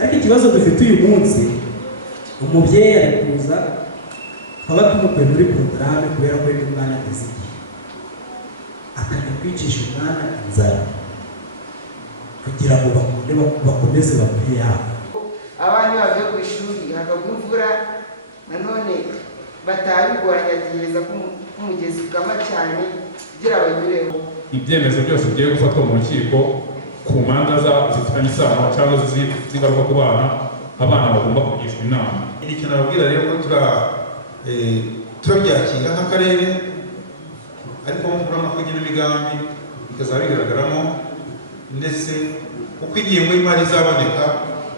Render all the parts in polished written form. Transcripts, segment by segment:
ariko ikibazo dufite uyu munsi umubyeyi ari kuza twaba tumukuye muri porogaramu kubera ko ari umwana ageze igihe akajya kwicisha umwana inzara kugira ngo bakomeze bamuhe yabo. Abana bavuye ku ishuri hakagwa imvura nanone batabigwanyagereza ko umugezi ukama cyane kugira banyureho. Ibyemezo byose bigiye gufatwa mu rukiko ku manza zifitanye isano cyangwa zigaruka ku bana, abana bagomba kugishwa inama. Iki nababwira rero ko turabyakira nk'akarere, ariko murabona ko imigambi bikazaba bigaragaramo ndetse uko ingengo y'imari izaboneka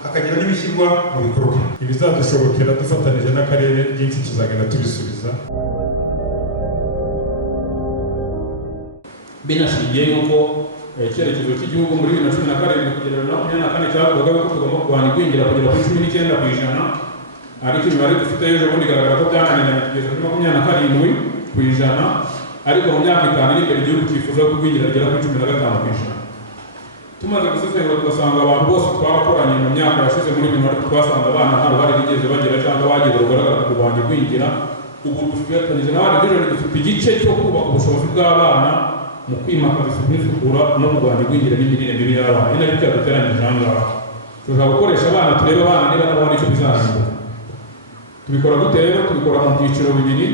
hakagira n'ibishyirwa mu bikorwa. Ibizadushobokera dufatanije n'akarere byinshi tuzagenda tubisubiza. Binashingiye yuko icyerekezo cy'igihugu muri 2017 kugera na 2024 cyavugaga ko tugomba kurwanya igwingira kugera kuri 19%, ariko imibare dufite ejo bundi igaragara ko byananiranye kugeza kuri 27%, ariko mu myaka 5 iri imbere igihugu cyifuza ko igwingira rigera kuri 15%. Tumaze gusesengura tugasanga abantu bose twakoranye mu myaka yashize muri bino, ariko twasanga abana nta ruhare bigeze bagira cyangwa bagize rugaragara ku kurwanya igwingira. Ubu dufatanyije n'abandi Vision dufite igice cyo kubaka ubushobozi bw'abana mu kwimakaza isuku n'isukura no kurwanya igwingira n'imirire mibi y'abana. Ni nabyo byaduteranyije aha ngaha. Tushobora gukoresha abana, turebe abana niba nabo hari icyo bizahindura. Tubikora gute rero? Tubikora mu byiciro bibiri,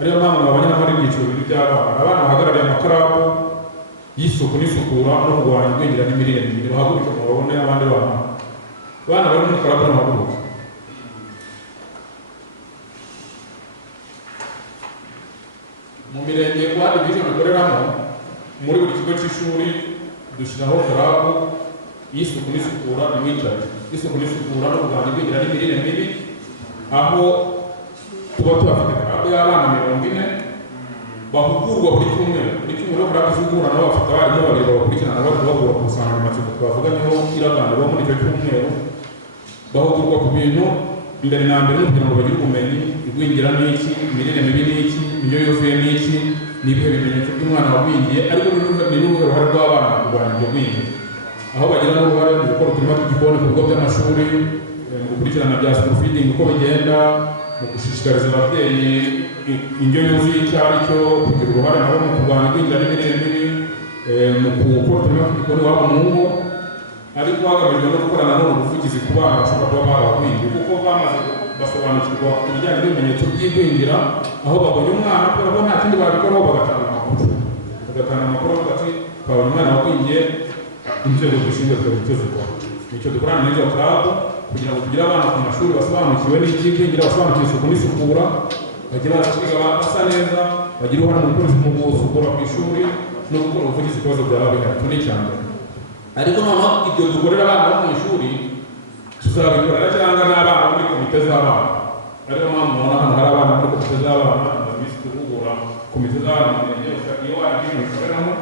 ariyo mpamvu babanye n'abari ibyiciro bibiri by'abana. Abana bahagarariye amakarabu y'isuku n'isukura no kurwanya igwingira n'imirire mibi bahaguruka mu babone abandi bana. Abana bari mu karabu n'amaguruka. Mu mirenge kwa Vision ikoreramo, muri buri kigo cy'ishuri dushyiraho karabu y'isuku n'isukura n'imyitwarire. Isuku n'isukura no kurwanya igwingira n'imirire mibi, aho tuba tubafite karabu y'abana 40 bahugurwa buri cyumweru karabu z'ugura nabo bafite abarimu babiri babakurikirana bahugurwa ku nsanganyamatsiko twavuganyeho iraganirwa muri icyo cyumweru. Bahugurwa ku bintu mbere na mbere kugira ngo bagire ubumenyi, igwingira ni iki, imirire mibi ni iki, indyo yuzuye ni iki, n'ibihe bimenyetso by'umwana wagwingiye, ariko n'uruhe ruhare rw'abana mu kurwanya iryo gwingira. Aho bagira n'uruhare mu gukora uturima tw'igikoni ku bigo by'amashuri, mu gukurikirana bya school feeding uko bigenda, mu gushishikariza ababyeyi indyo yuzuye icyo ari cyo, kugira uruhare nabo mu kurwanya igwingira n'imirire mibi, mu gukora uturima tw'igikoni iwabo mu ngo, ariko hagamijwe no gukorana n'ubuvugizi ku bana bashobora kuba baragwingiye, kuko bamaze basobanukirwa ibijyanye n'ibimenyetso by'igwingira, aho babonye umwana kubera ko nta kindi babikoraho bagatanga amakuru hagati twabona umwana wagwingiye, inzego zishinzwe icyo zikora. Nicyo dukorana n'izo karabu kugira ngo tugire abana ku mashuri basobanukiwe n'iby'igwingira, basobanukiwe isuku n'isukura, bagira kwiga basa neza, bagira uruhare mu gusukura ku ishuri no gukora ubuvugizi ku bibazo byaba bihari. Icyo ni icya mbere. Ariko noneho ibyo dukorera abana bo mu ishuri tuzabikorera cyangwa n'abana muri komite z'abana. Ariyo mpamvu mubona hano hari abana muri komite z'abana, bamaze guhugura komite z'abana mu mirenge yose iyo Vision ikoreramo,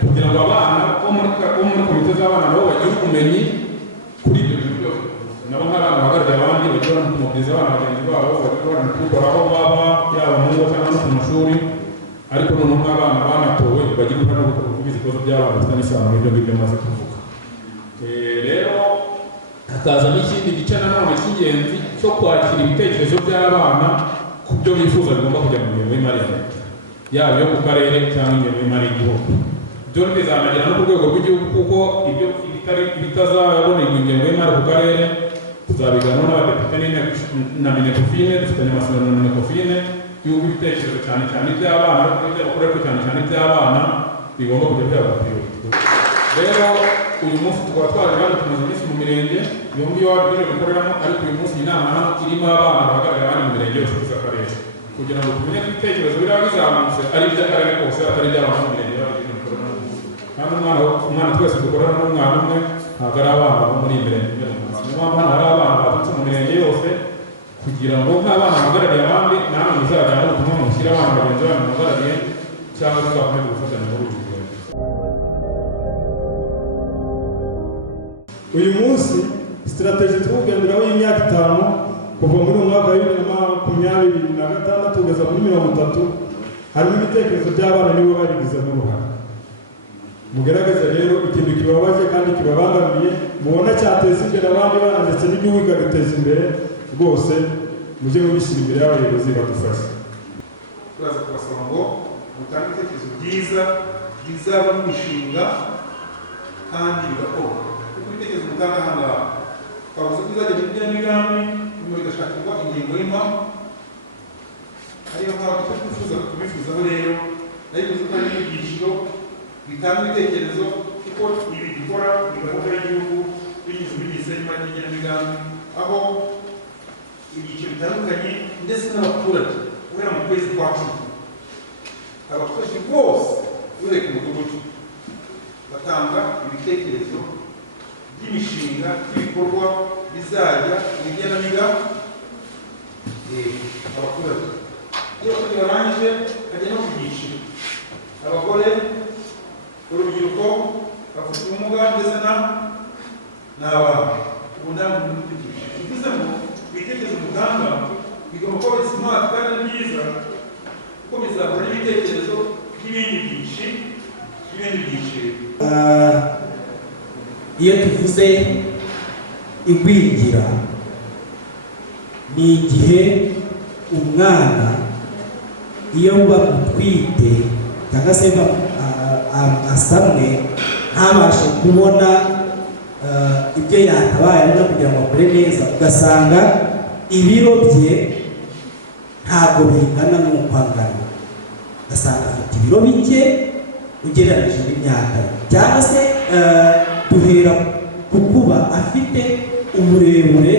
kugira ngo abana bo muri komite z'abana nabo bagire ubumenyi kuri ibyo bintu byose. Nabo nk'abana bahagarariye abandi bagira no kumubwiriza abana bagenzi babo, bagira no kubikora aho baba, yaba mu ngo cyangwa no ku mashuri, ariko noneho nk'abana banatowe bagira uruhare no gukora ubuvugizi ku bibazo by'abana bifitanye isano n'ibyo ngibyo maze kuvuga. Rero hakaza n'ikindi gice nanone cy'ingenzi cyo kwakira ibitekerezo by'abana ku byo bifuza bigomba kujya mu ngengo y'imari ya leta, yaba iyo ku karere cyangwa ingengo y'imari y'igihugu. Byo bizanagera no ku rwego rw'igihugu, kuko ibyo bitazaboneka ingengo y'imari ku karere tuzabiganiraho n'abadepite na Minecofine, dufitanye amasezerano na Minecofine y'uko ibitekerezo cyane cyane iby'abana n'ibyo cyane cyane iby'abana bigomba kujya byaba priority. Rero uyu munsi tukaba twaje hano tumaze iminsi mu mirenge iyo ngiyo Vision ikoreramo, ariko uyu munsi inama hano irimo abana bahagarariye abandi mu mirenge yose y'akarere, kugira ngo tumenye ko ibitekerezo biraba bizamutse ari iby'akarere kose atari iby'abana mu mirenge Vision ikoreramo. Kandi umwana twese dukorana n'umwana umwe, ntabwo ari abana bo muri iyi mirenge. Niyo mpamvu hano hari abana baturutse mu mirenge yose, kugira ngo nk'abana bahagarariye abandi namwe muzajyana ubutumwa mushyire abana bagenzi banyu muhagarariye, cyangwa tuzakomeze gufatanya muri uru rugendo. Uyu munsi strategy tugenderaho y'imyaka 5 kuva muri umwaka wa 2026 kugeza muri 30 harimo ibitekerezo by'abana nibo barigizemo uruhare. Mugerageza rero ikintu kibabaje kandi kibabangamiye mubona cyateza imbere abandi bana ndetse n'igihugu kikagiteza imbere rwose mujye mubishyira imbere y'abayobozi badufasha. turaza kubasaba ngo mutange ibitekerezo byiza bizaba imishinga kandi bigakorwa, kuko ibitekerezo mutanga aha ngaha twavuze ko izajya mu igenamigambi nyuma bigashakirwa ingengo y'imari, ariyo mpamvu twifuza kubifuzaho rero, ariko ko ari ibyiciro bitanga ibitekerezo, kuko ibi dukora ni gahunda y'igihugu binyuze muri minisiteri y'imari n'igenamigambi, aho ibyiciro bitandukanye ndetse n'abaturage guhera mu kwezi kwa 10 abakozi bose uhereye ku mudugudu batanga ibitekerezo by'imishinga y'ibikorwa bizajya mu igenamigambi abaturage. Iyo abaturage barangije hajya no ku byiciro, abagore, urubyiruko, abafite ubumuga ndetse n'abana. Ubu ndabona n'ibitekerezo bivuze ngo ibitekerezo mutanga bigomba kuba biri smart kandi byiza, kuko bizakora n'ibitekerezo by'ibindi byiciro. Iyo tuvuze igwingira ni igihe umwana iyo bamutwite cyangwa se asamwe ntabashe kubona ibyo yatabaye no kugira ngo akore neza, ugasanga ibiro bye ntabwo bingana n'uko angana, ugasanga afite ibiro bike ugereranyije n'imyaka, cyangwa se duhera ku kuba afite uburebure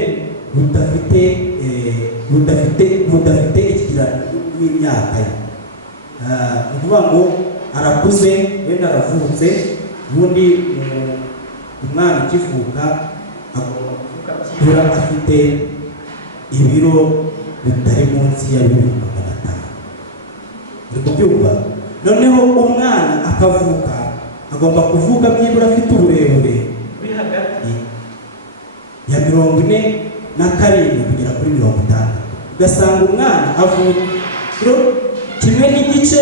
budafite ikigereranyo n'imyaka ye. Ni ukuvuga ngo arakuze, wenda aravutse, ubundi umwana ukivuka agomba afite ibiro bitari munsi ya 2,500. uri kubyumva? Noneho umwana akavuka agomba kuvuka byibura afite uburebure buri hagati ya 47 kugera kuri 50. Ugasanga umwana avuka kimwe n'igice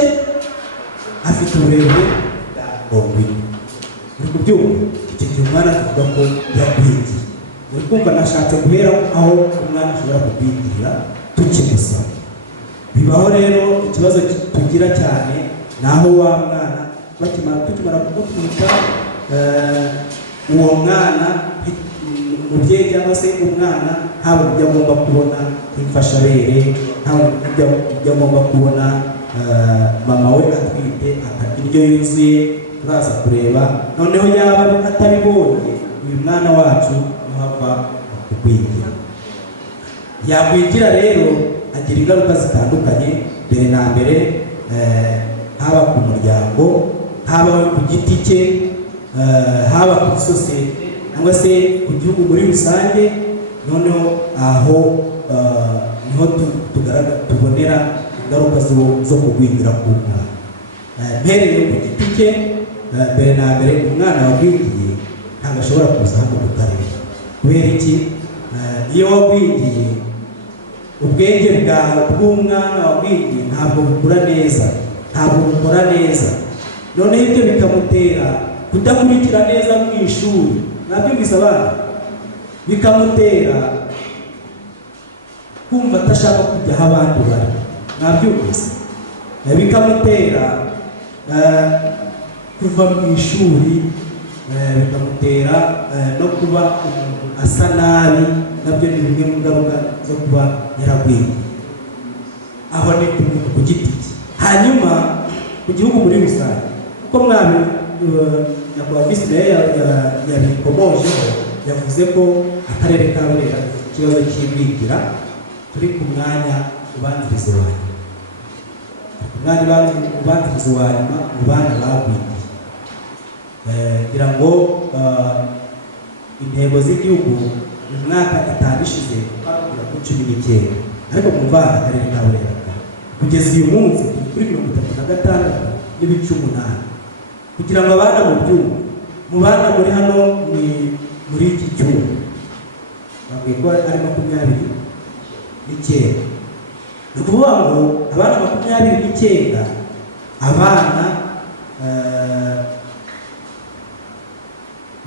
afite uburebure bwa 40. uri kubyumva? Icyo gihe umwana avuga ko yagwingiye. uri kumva? nashatse guhera aho umwana ashobora kugwingira tukimusaba. Bibaho rero ikibazo tugira cyane naho wa mwana tukimara kumutwita, uwo mwana umubyeyi cyangwa se umwana ntabwo ibyo agomba kubona nk'imfashabere, ntabwo ibyo agomba kubona mama we atwite akarya indyo yuzuye, turaza kureba noneho yaba atabibonye uyu mwana wacu uhava kugwingira. Yagwingira rero agira ingaruka zitandukanye. Mbere na mbere haba ku muryango, haba ku giti cye, haba ku sosiyete cyangwa se ku gihugu muri rusange. Noneho aho niho tubonera ingaruka zo kugwingira ku mwana. Mpereye ku giti cye, mbere na mbere umwana wagwingiye ntabwo ashobora kuza hano gukarira. Kubera iki? Iyo wagwingiye ubwenge bw'umwana wagwingiye ntabwo bukura neza, ntabwo bukora neza. Noneho ibyo bikamutera kudakurikira neza mu ishuri. Nabyumvise abana, bikamutera kumva atashaka kujya aho abandi bari. Nabyumvise, bikamutera kuva mu ishuri, bikamutera no kuba umuntu asa nabi. Nabyo ni bimwe mu ngaruka zo kuba yaragwingiye. Aho ni ku giti cye. Hanyuma ku gihugu muri rusange, uko nyakubahwa visi meya yabikomojeho, yavuze ko akarere ka Burera gafite ikibazo cy'igwingira. Turi ku mwanya ubanziriza wa nyuma, mu bana bagwingiye. Kugira ngo intego z'igihugu mu mwaka 5 ishize twagera ku 19, ariko mu bana akarere ka Burera kugeza uyu munsi kuri 36.8. kugira ngo abana mu bana muri hano muri iki cyumba babwiye ko ari 29. Ni ukuvuga ngo abana 29, abana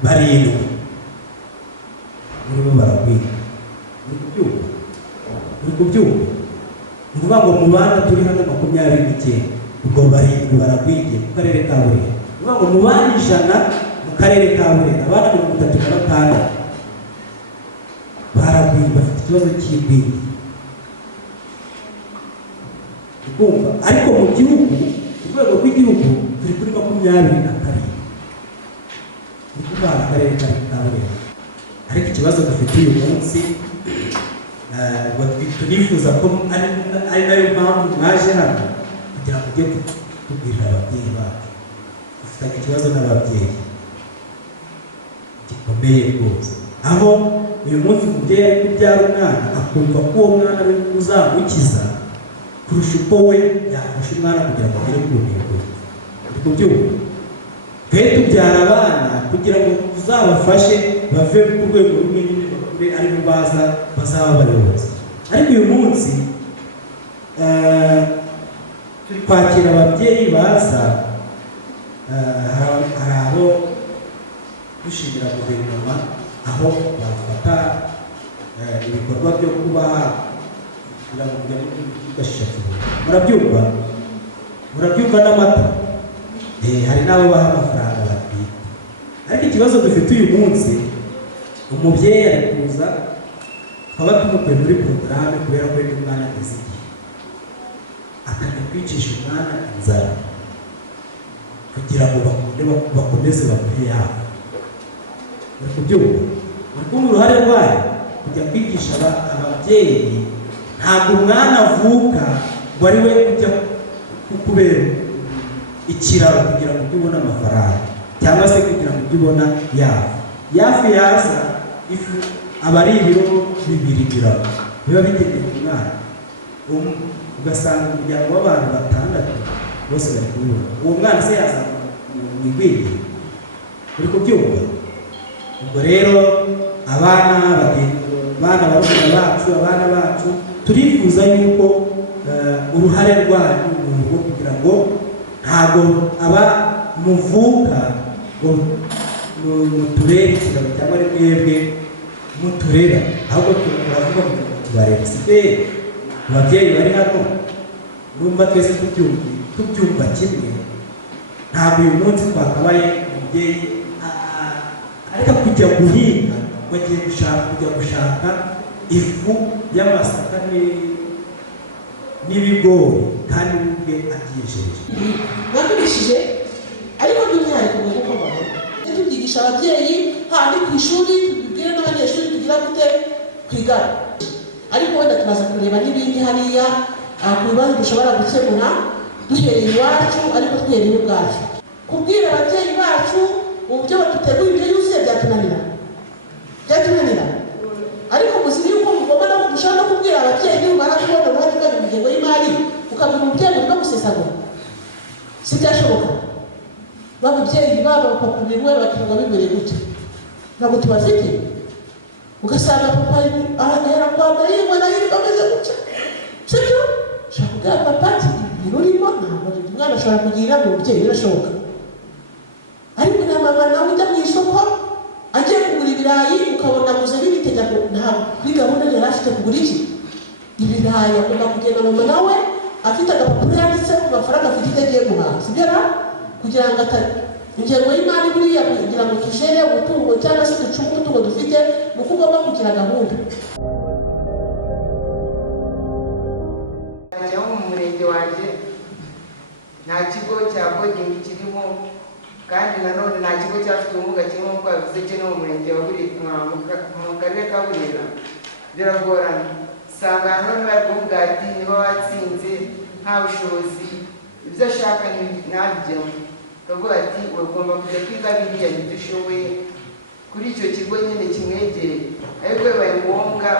7 baragwira. Uri kubyumva? Uri kubyumva? Ni ukuvuga ngo mu bana turi hano 29 ubwo barindwi baragwiriye mu karere ka Burera. Ni ukuvuga ngo mu bana 100 mu karere ka Burera abana 36 baragwiriye bafite ikibazo cy'igwingira. Ukumva ariko mu gihugu ku rwego rw'igihugu turi kuri 27 ni kuva akarere ka Burera. Ariko ikibazo dufite uyu munsi tunifuza ko ari nayo mpamvu mwaje hano kugira ngo ujye kubwira ababyeyi bacu. Dufitanye ikibazo n'ababyeyi gikomeye rwose, aho uyu munsi umubyeyi ari kubyara umwana akumva ko uwo mwana ari uzamukiza kurusha uko we yafashe umwana kugira ngo agere ku ntego ye. Uri kubyumva? Twe tubyara abana kugira ngo tuzabafashe bave ku rwego rumwe nyine bakure ari bo bazaba abayobozi. Ariko uyu munsi turi kwakira ababyeyi baza, hari abo dushimira guverinoma aho bafata ibikorwa byo kubaha kugira ngo mujye kwifashisha murabyumva n'amata. Hari n'abo baha amafaranga batwite. Ariko ikibazo dufite uyu munsi, umubyeyi ari kuza twaba tumukuye muri porogaramu kubera ko umwana ageze igihe akajya kwicisha umwana inzara kugira ngo bakomeze bamuhe yabo. Uri kubyumva? Uri kumva uruhare rwayo kujya kwigisha ababyeyi? Ntabwo umwana avuka ngo ari we ujya kubera ikiraro kugira ngo ujye ubona amafaranga cyangwa se kugira ngo ujye ubona yafu yaza ifu aba ari ibiro 2 biba bigenewe umwana. Ugasanga umuryango w'abantu 6 bose bari kubura uwo mwana se yaza mu igwingira. Uri kubyumva? Ubwo rero abana bacu turifuza yuko uruhare rwanyu rwo kugira ngo ntabwo aba muvuka ngo muturere ikigabo cyangwa ari mwebwe muturera, ahubwo turavuga ngo tubareba. Si ababyeyi bari hano numva twese tubyumva kimwe. Ntabwo uyu munsi twakabaye umubyeyi ariko kujya guhinga bagiye kujya gushaka ifu y'amasaka n'ibigori kandi ubwe atiyejeje. Babigishije ariko by'umwihariko ngo kuko babona tubyigisha ababyeyi handi ku ishuri, tubibwire n'abanyeshuri tugira gute kwigana. Ariko wenda tumaze kureba n'ibindi hariya ku bibazo dushobora gukemura duhereye iwacu ariko twihereye ubwacu. Kubwira ababyeyi bacu uburyo batutegura ibyo yuzuye byatunanira. Ariko muzi yuko mugomba no dushobora no kubwira ababyeyi nimara kubona uruhare rwanyu mu ngengo y'imari ukabwira umubyeyi uri no gusesagura. Si byashoboka. Bababyeyi baba papa biwe bakivuga bibereye gutya. Ntabwo tubafite. Ugasanga papa ahera kwambara yimwe na yiri bameze gutya. Sibyo? Shaka kubwira papa ati birurimo ntabwo umwana ashobora kugira ngo umubyeyi birashoboka. Ariko na mama nawe ujya mu isoko agiye kugura ibirayi ukabona guze n'ibitegeko ntabwo kuri gahunda yari afite kugura iki ibirayi, agomba kugenda mama nawe afite agapapuro yanditseho ku mafaranga afite icyo agiye guhaha. Sibyo ra? Kugira ngo ingengo y'imari buriya kugira ngo tujere umutungo cyangwa se ducunge umutungo dufite ni uko ugomba kugira gahunda. Mu murenge wanjye nta kigo cya boarding kirimo, kandi nanone nta kigo cyafite ubumuga kirimo nk'uko babivuze cyo no mu murenge wa mu karere ka Burera. Biragorana, usanga nanone bari kuvuga ati niba watsinze nta bushobozi ibyo ashaka ntabijyemo, akavuga ati ugomba kujya kwiga biriya nibyo ushoboye kuri icyo kigo nyine kimwegereye. Ariko bibaye ngombwa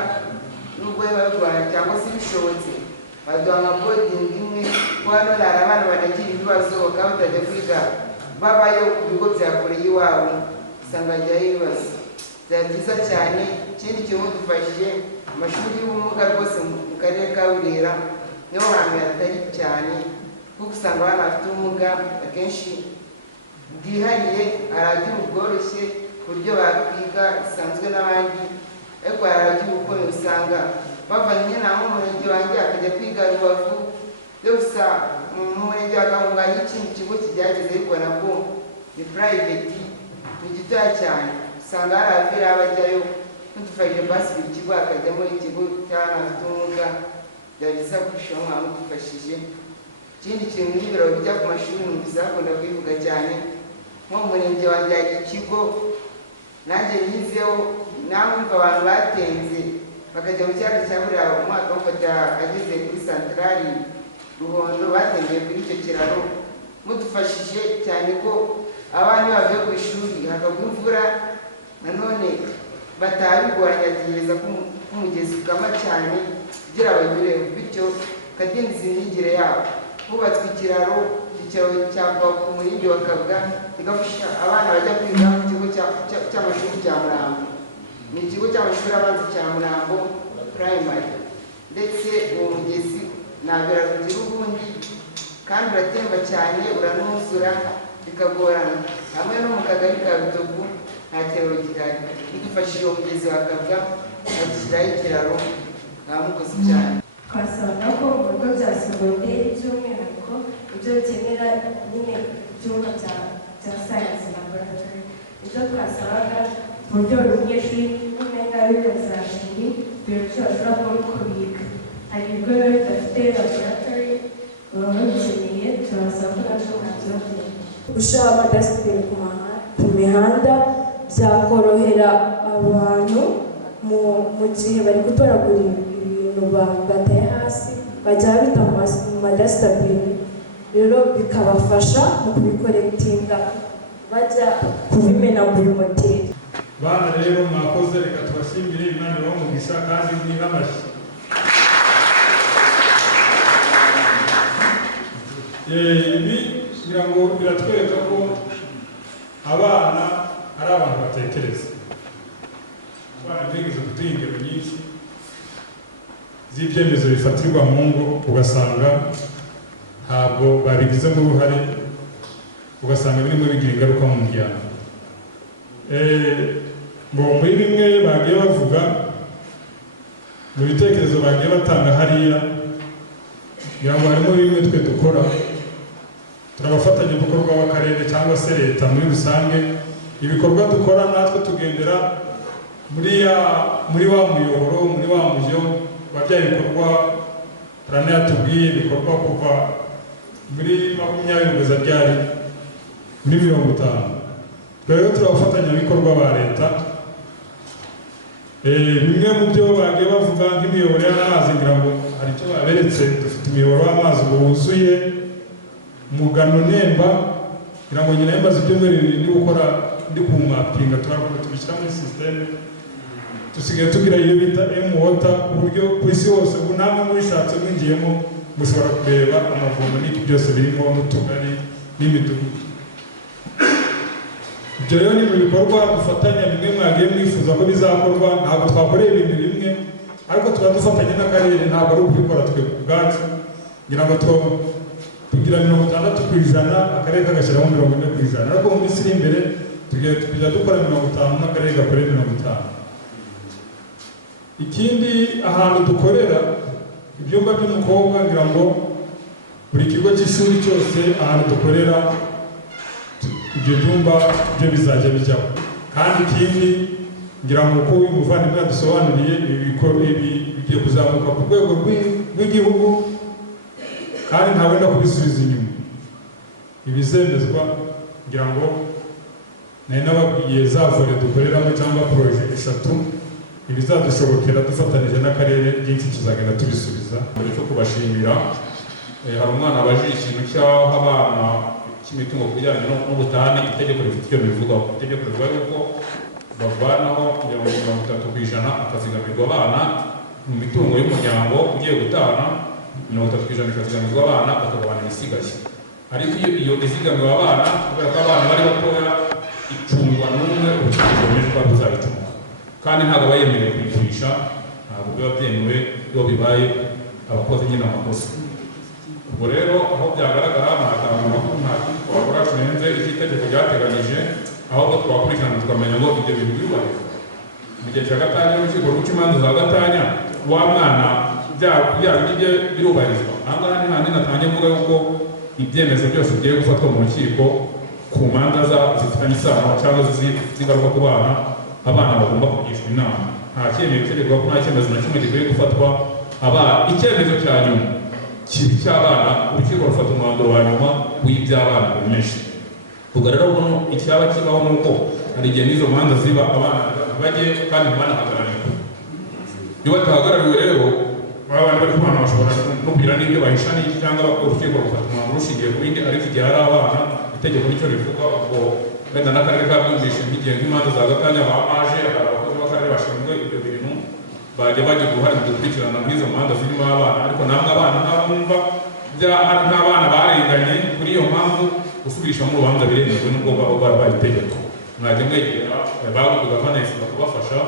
nubwo biba bigorana cyangwa se bishobotse baduha amabodingi imwe kuko hano hari abana banagira ibibazo bakaba batajya kwiga babayo ku bigo bya kure y'iwabo, usanga hajyaho ibibazo. Byari byiza cyane. Ikindi kintu dufashije amashuri y'ubumuga rwose mu karere ka Burera niho hantu hatari cyane, kuko usanga abana bafite ubumuga akenshi bwihariye aragira ubworoshye ku buryo bakwiga bisanzwe n'abandi, ariko haragiye uko usanga bavanye na mu murenge wanjye akajya kwiga Rubavu gusa mu murenge wa Gahunga n'ikindi kigo kigerageza ariko nabwo ni private ni gitoya cyane usanga hari abavira bajyayo mudufashije basi buri kigo akajyamo ikigo cy'abana bafite ubumuga byagiza kurushaho mwamudufashije. Ikindi kintu n'ibiro bijya ku mashuri numvise bakunda kubivuga cyane nko mu murenge wanjye hari ikigo nanjye nizeho namwumva abantu batenze bakajya mu cyaro cya buriya umwaka bafata ageze kuri santarari Ruhondo batengeye kuri icyo kiraro mudufashije cyane ko abana bavuye ku ishuri hakagwa imvura nanone batabigoranye ategereza ko umugezi ukama cyane kugira banyureho bityo kadindiza imyigire yabo. Hubatswe ikiraro cyava ku murindi wa Kabuga kigafasha abana bajya kwiga mu kigo cy'amashuri cya Murambo. Ni ikigo cy'amashuri abanza cya Murambo primary ndetse uwo mugezi ntabera rugira ubundi kandi uratemba cyane uranuzura bikagorana hamwe no mu kagari ka Bitovu nta kiraro gihari bidufashije uwo mugezi wa Kabuga bagishyiraho ikiraro bamukoze cyane. Twasanga ko mu bigo bya segonderi by'umwihariko ibyo bikenera nyine ibyumba bya science laboratory ibyo twasabaga ku buryo buri munyeshuri n'umwenda w'ibyo shimi birusha bashobora kuba uko biga. Hari ibigo biba bidafite laboratory baba babikeneye turabasaba ko nabyo mwatubagira. Gushyiraho amadasiteri ku mihanda byakorohera abantu mu gihe bari gutoragura ibintu bataye hasi bajya bita mu madasitabini rero bikabafasha mu kubikoretinga bajya kubimena buri moteri. Bana rero mwakoze reka tubashimire Imana ibahe umugisha kandi mwihe amashyi. Ibi kugira ngo biratwereka ko abana ari abantu batekereza. Abana bigeze kuduha ingero nyinshi z'ibyemezo bifatirwa mu ngo ugasanga ntabwo babigizemo uruhare ugasanga birimo bigira ingaruka mu muryango. Muri bimwe bagiye bavuga mu bitekerezo bagiye batanga hariya kugira ngo harimo bimwe twe dukora turabafatanyabikorwa w'akarere cyangwa se leta muri rusange. Ibikorwa dukora natwe tugendera muri wa muyoboro muri wa mujyo wa bya bikorwa Rane yatubwiye bikorwa kuva muri 20 kugeza ryari muri 50. Rero turabafatanyabikorwa ba leta. Bimwe mu byo bagiye bavuga nk'imiyoboro y'amazi ngira ngo hari icyo baberetse. Dufite imiyoboro y'amazi wuzuye Mugano Nemba ngira ngo nyine yamaze ibyumweru bibiri gukora ndi kumapinga turakora tubishyira muri system. Tusigaye tugira iyo bita M-Water uburyo ku isi hose ubu namwe mubishatse mwinjiyemo mushobora kureba amavomo n'iki byose birimo n'utugari n'imidugudu. Ibyo rero ni mu bikorwa dufatanya bimwe mwagiye mwifuza ko bizakorwa. Ntabwo twakoreye ibintu bimwe ariko tuba dufatanya n'akarere, ntabwo ari ukubikora twe ubwacu. Ngira ngo tugira 60%, akarere kagashyiraho 40%, ariko mu minsi iri imbere tujya dukora 50 n'akarere gakorera 50. Ikindi ahantu dukorera ibyumba by'umukobwa ngira ngo buri kigo cy'ishuri cyose ahantu dukorera ibyo byumba byo bizajya bijyaho. Kandi ikindi ngira ngo uko uyu muvandimwe yadusobanuriye bigiye kuzamuka ku rwego rw'igihugu kandi nta wenda kubisubiza inyuma. Ibizemezwa ngira ngo nari nababwiye za vore dukoreramo cyangwa proje 3 ibizadushobokera dufatanije n'akarere byinshi tuzagenda tubisubiza. Muri cyo kubashimira hari umwana abajije ikintu cy'aho abana cy'imitungo kujyanye n'ubutane itegeko rifite icyo bivugaho. Itegeko rivuga yuko bavanaho 30% akazigamirwa abana mu mitungo y'umuryango ugiye gutana, 30% ikazigamirwa abana bakagabana isigaye. Ariko iyo izigamiwe abana kubera ko abana bari batoya icungwa n'umwe ukigoneshwa tuzabicunga kandi ntabwo bayemerewe kuyigurisha, ntabwo biba byemewe iyo bibaye abakoze nyine amakosa. Ubwo rero aho byagaragara ntatanga amakuru twakora turenze iki itegeko ryateganyije, ahubwo twakurikirana tukamenya ngo ibyo bintu bibaye mu gihe cya gatanya urukiko ruca imanza za gatanya wa mwana byaba ibyo birubahirizwa. Aha ngaha ni handi natangiye mvuga yuko ibyemezo byose bigiye gufatwa mu rukiko ku manza zifitanye isano cyangwa zigaruka ku bana, abana bagomba kugishwa inama. Nta cyemezo cyerekwa ko nta cyemezo na kimwe gikwiye gufatwa icyemezo cya nyuma kibi cy'abana, urukiko rufata umwanzuro wa nyuma w'iby'abana bimenyesha. Ubwo rero icyaba kibaho ni uko hari igihe n'izo manza ziba abana bajye kandi ntibanahagararire. Iyo batahagarariwe rero abana bari kubana bashobora no kugira n'ibyo bahisha n'iki, cyangwa urukiko rufata umwanzuro rushingiye ku bindi, ariko igihe hari abana itegeko nicyo rivuga. Ubwo wenda n'akarere kabwumvishe nk'igihe nk'imanza za gatanya bamaje, hari abakozi b'akarere bashinzwe ibyo bintu bajya bagira uruhare mu gukurikirana nk'izo manza zirimo abana. Ariko namwe abana ntabumva nk'abana barenganye kuri iyo mpamvu gusubirishamo urubanza biremejwe n'ubwo baba barabaye itegeko. Mwajya mwegera bavuga vanesi bakabafasha,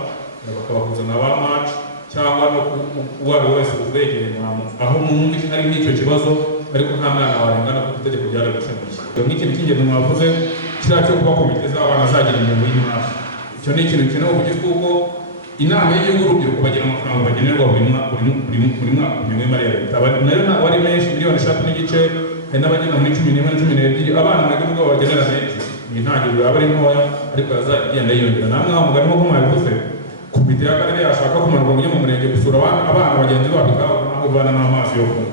bakabakuzana ba match cyangwa no uwo ari wese ubegereye aho mwumva ari nk'icyo kibazo, ariko nta mwana warengana kuko itegeko ryarabikemuye. Nk'ikintu cy'ingenzi mwavuze kiriya cyo kuba komite z'abana zagira ingengo y'imari, icyo ni ikintu gikenewe kugira kuko inama y'igihugu y'urubyiruko bagira amafaranga bagenerwa buri mwaka ingengo y'imari ya leta nayo ntabwo ari menshi, miliyoni 3.5, hari n'abagenda muri 11-12. Abana mwebwe ubwo babagenera menshi ni intangiriro yaba ari ntoya, ariko yazajya igenda yiyongera. Namwe aho mugari nk'uko mwabivuze, komite y'akarere yashaka kumanuka mujye mu murenge gusura abana bagenzi babo aho bana n'amazi yo kunywa.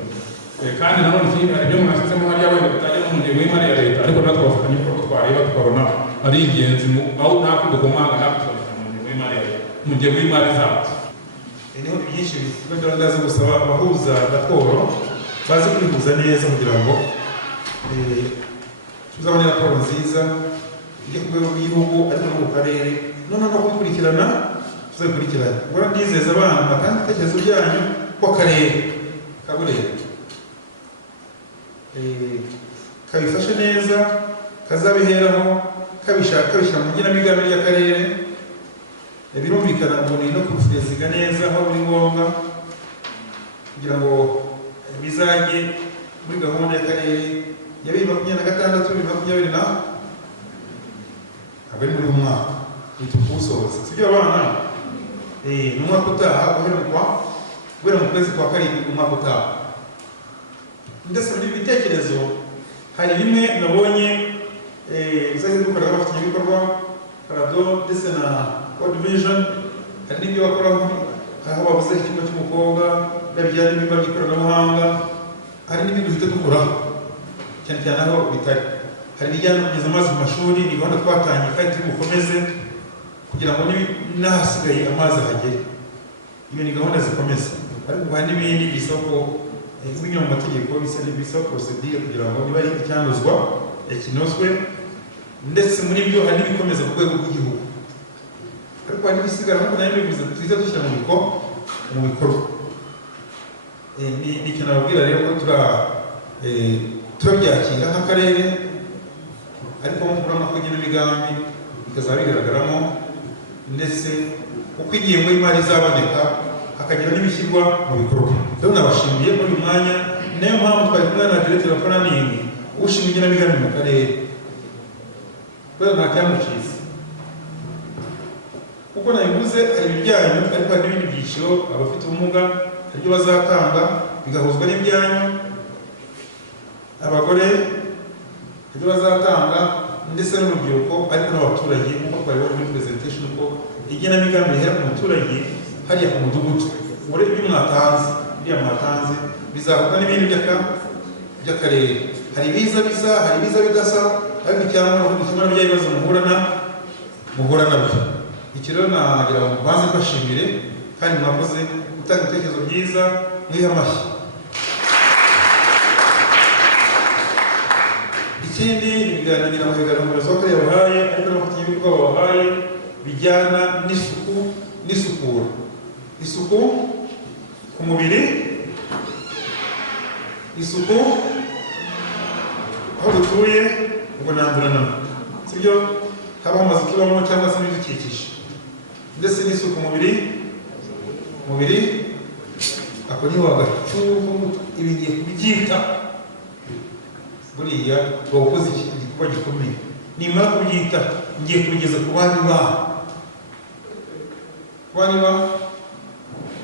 Kandi nanone ikindi hari ibyo mwashyizemo hariya wenda bitajya no mu ngengo y'imari ya leta, ariko natwe bafatanya ibikorwa twareba tukabona ari ingenzi aho nta kudukomanga nta kudukomanga mu ngengo y'imari ya leta, mu ngengo y'imari zacu. Niho byinshi bivuga ndaza gusaba abahuza raporo bazi kwihuza neza kugira ngo tuzabone raporo nziza ijya ku rwego rw'igihugu ariko no mu karere, noneho kubikurikirana tuzabikurikirana. Ubwo ndizeza abana batanga ibitekerezo byanyu ko akarere ka Burera kabifashe neza, kazabiheraho kabishyira mu ngenamigambi y'akarere. Birumvikana ngo ni no kubiziga neza aho biri ngombwa kugira ngo bizajye muri gahunda y'akarere ya 2026-2020 abari muri umwaka witukusoza sibyo abana ni umwaka utaha guhera mu kwezi kwa karindwi umwaka utaha. Ndetse muri ibitekerezo hari bimwe nabonye bizajya dukora n'abafatanyabikorwa Parado ndetse na World Vision, hari n'ibyo bakora aho babuze ikigo cy'umukobwa babijyana n'ibimba by'ikoranabuhanga, hari n'ibindi duhita dukoraho cyane cyane aho bitari. Hari ibijyana no kugeza amazi mu mashuri, ni gahunda twatangiye kandi turi bukomeze kugira ngo n'ahasigaye amazi ahagere. Iyo ni gahunda zikomeza, ariko hari n'ibindi bisaba ko binyura mu mategeko bisaba procedure kugira ngo niba ari icyanduzwa kinozwe, ndetse muri byo hari n'ibikomeza ku rwego rw'igihugu, ariko hari n'ibisigara nk'uko nayo bivuze tuza dushyira mu bikorwa. Ni ikintu nababwira rero ko turabyakira nk'akarere, ariko murabona ko igenamigambi bikazaba bigaragaramo, ndetse uko ingengo y'imari izaboneka hakagira n'ibishyirwa mu bikorwa. Rero nabashimiye muri uyu mwanya, niyo mpamvu twari kumwe na Director of Planning ushinzwe igenamigambi mu karere, kubera nta cyamuciza kuko nabivuze hari ibijyanye, ariko hari n'ibindi byiciro abafite ubumuga hari ibyo bazatanga bigahuzwa n'ibyanyu, abagore hari ibyo bazatanga, ndetse n'urubyiruko ariko n'abaturage, nk'uko twabibona muri presentation ko igenamigambi rihera ku muturage hariya ku mudugudu. Muri ibyo mwatanze biriya mwatanze bizahuza n'ibindi by'akarere. Hari ibiza hari ibiza bidasa, ariko icyangwa no gukemura bya bibazo muhura nabyo. Iki rero nagira ngo mbanze mbashimire kandi mwakoze gutanga ibitekerezo byiza, mwiha amashyi. Ikindi ibiganiro umuyobozi w'akarere yabahaye ariko n'abafatanyabikorwa babahaye bijyana n'isuku n'isukura. Isuku ku mubiri, isuku aho dutuye ubwo nanduranamo sibyo, haba amazu tubamo cyangwa se n'ibidukikije, ndetse n'isuku umubiri ako niho agacumu ibi ngiye kubyita buriya wakoze igikorwa gikomeye. Nimara kubyita ngiye kubigeza ku bandi bana kuba niba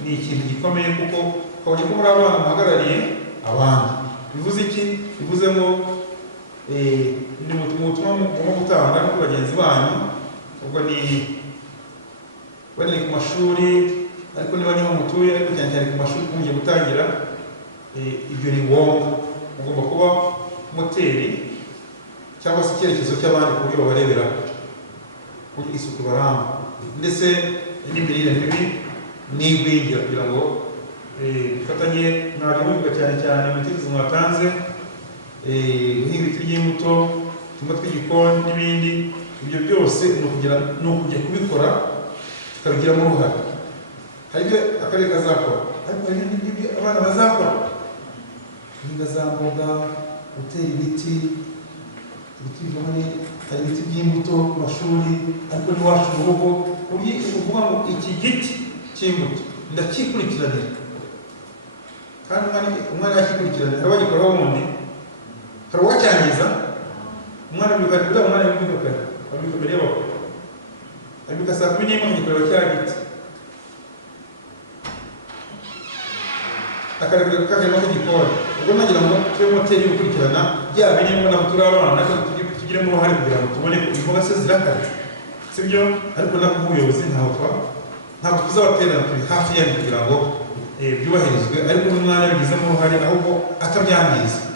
ni ikintu gikomeye kuko ukabona ko muri abana muhagarariye abandi. Bivuze iki? Bivuze ngo ni mu butumwa mugomba gutanga no ku bagenzi banyu. Ubwo ni ku mashuri, ariko niba niho mutuye, ariko cyane cyane ku mashuri mugiye gutangira, ibyo ni ngombwa. Mugomba kuba moteri cyangwa se icyerekezo cy'abandi ku buryo babarebera kuri isuku baramba, ndetse n'imirire mibi n'igwingira, kugira ngo dufatanye n'abayobozi cyane cyane mu bitekerezo mwatanze, guhinga ibiti by'imbuto, utumba tw'igikoni n'ibindi. Ibyo byose ni ukujya kubikora tukabigiramo uruhare. Hari ibyo akarere kazakora, ariko hari n'ibyo abana bazakora: guhinga za mboga, gutera ibiti bivamo, hari ibiti by'imbuto ku mashuri, ariko n'iwacu mu rugo. Uvuga ngo iki giti cy'imbuto ndakikurikiranira, kandi umwana yakikurikiranira, hari uwagikoraho wundi, hari uwacyangiza. Umwana abikora kugira umwana yabikora, abikora y'abakuru, abikora saa 11 akagikorera cya giti, akarekera kakagenda kugikora. Ubwo nagira ngo tube moteri yo gukurikirana bya bintu mbona turi abana, ariko tugiremo uruhare kugira ngo tubone ko imboga se zirakara, sibyo? Ariko nako ubuyobozi ntabwo tuzabaterana, turi hafi yanyu kugira ngo byubahirizwe, ariko n'umwana yabigizemo uruhare ahubwo akabyangiza.